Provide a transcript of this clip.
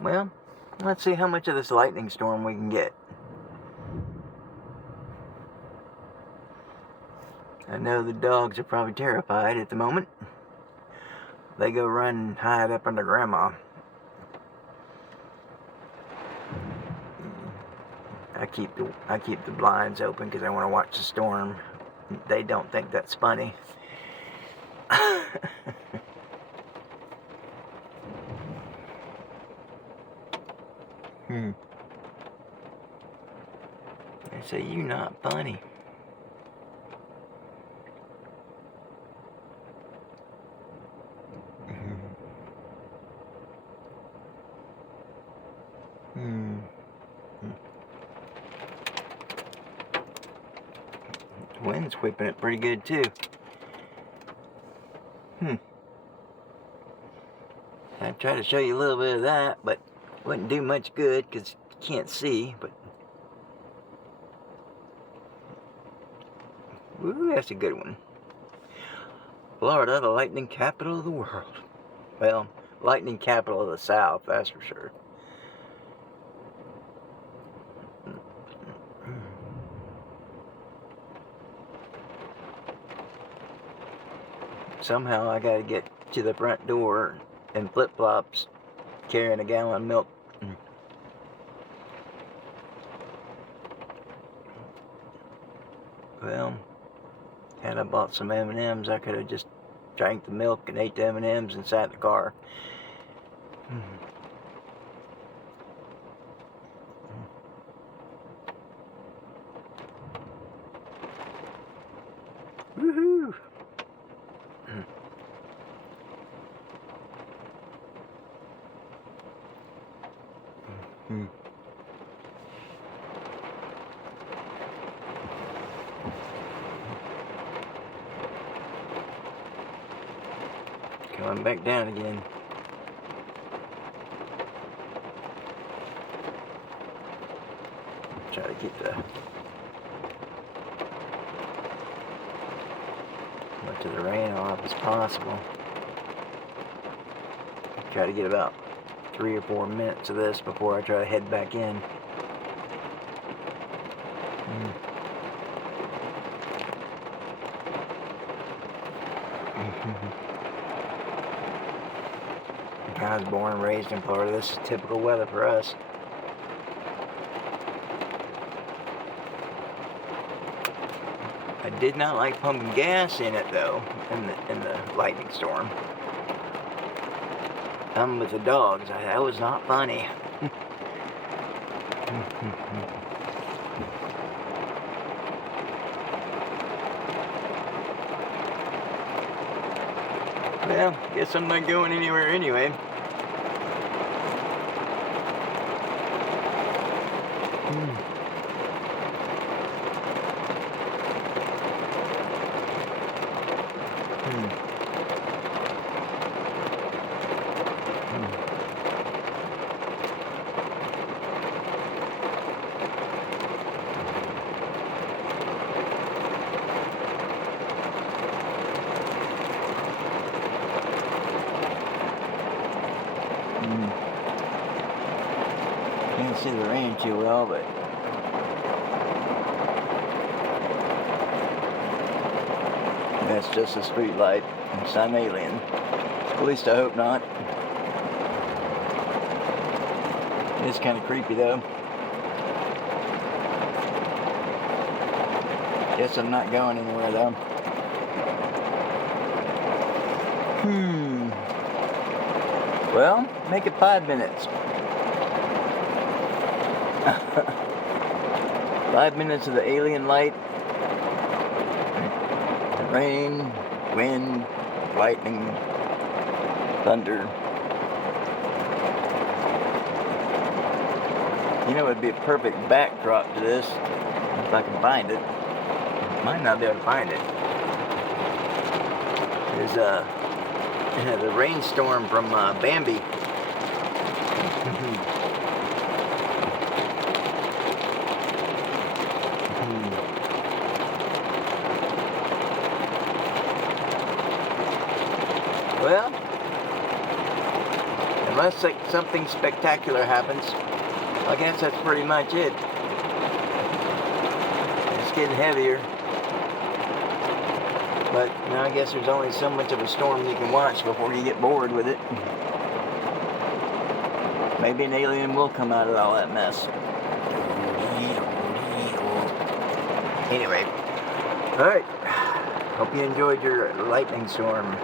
Well, let's see how much of this lightning storm we can get. I know the dogs are probably terrified at the moment. They go run and hide up under Grandma. I keep the blinds open because I want to watch the storm. They don't think that's funny. They say you're not funny. Wind's whipping it pretty good too. I tried to show you a little bit of that, but wouldn't do much good because you can't see. But woo, that's a good one. Florida, the lightning capital of the world. Well, lightning capital of the South, that's for sure. Somehow I gotta get to the front door in flip-flops carrying a gallon of milk. Well, had I bought some M&Ms, I could have just drank the milk and ate the M&Ms and sat in the car. Woohoo! Coming back down again. Try to keep much of the rain off as possible. Try to get about 3 or 4 minutes of this before I try to head back in. I was born and raised in Florida. This is typical weather for us. I did not like pumping gas in it though, in the lightning storm. I'm with the dogs. That was not funny. Well, guess I'm not going anywhere anyway. Can't see the rain too well, but that's just a street light. It's not an alien. At least I hope not. It's kind of creepy though. Guess I'm not going anywhere though. Well, make it 5 minutes. 5 minutes of the alien light, rain, wind, lightning, thunder. You know, it would be a perfect backdrop to this if I can find it. Might not be able to find it. There's the rainstorm from Bambi. Well, Unless like, something spectacular happens, I guess that's pretty much it. It's getting heavier. But you know, I guess there's only so much of a storm you can watch before you get bored with it. Maybe an alien will come out of all that mess. Anyway, alright. Hope you enjoyed your lightning storm.